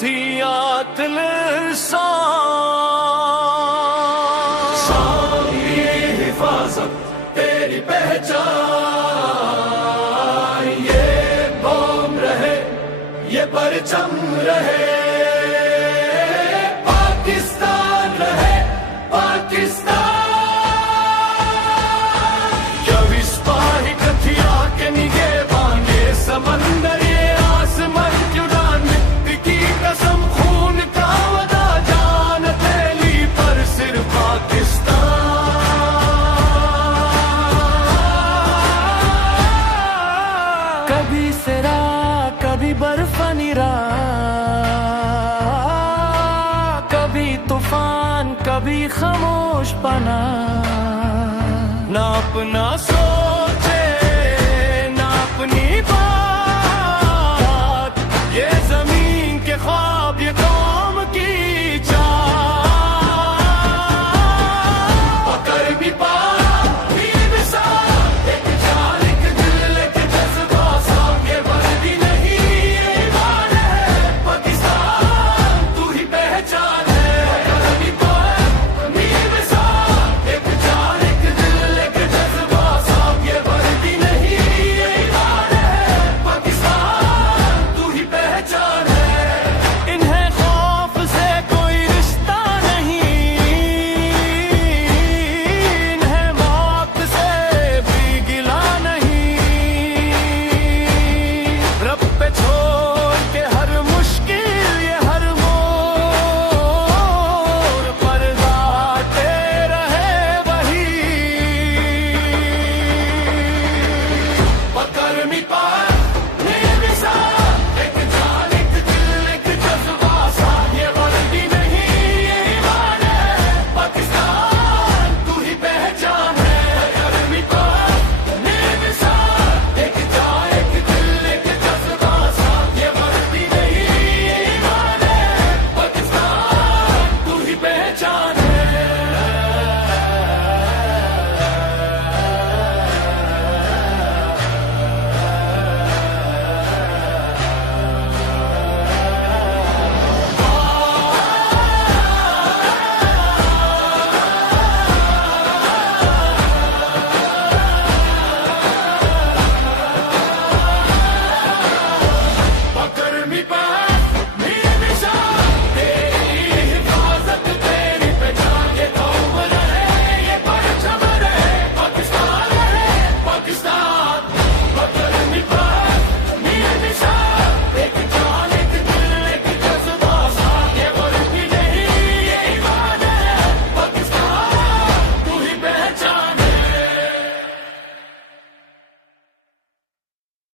थी शान की हिफाजत तेरी पहचान, ये बॉम्ब रहे ये परचम रहे, पाकिस्तान रहे पाकिस्तान। समंदर ये आसमान जुड़ान, की कसम खून का वदा, जान थैली पर सिर पाकिस्तान। कभी सिरा कभी बर्फानी रात, कभी तूफान कभी खामोश पना, ना अपना सो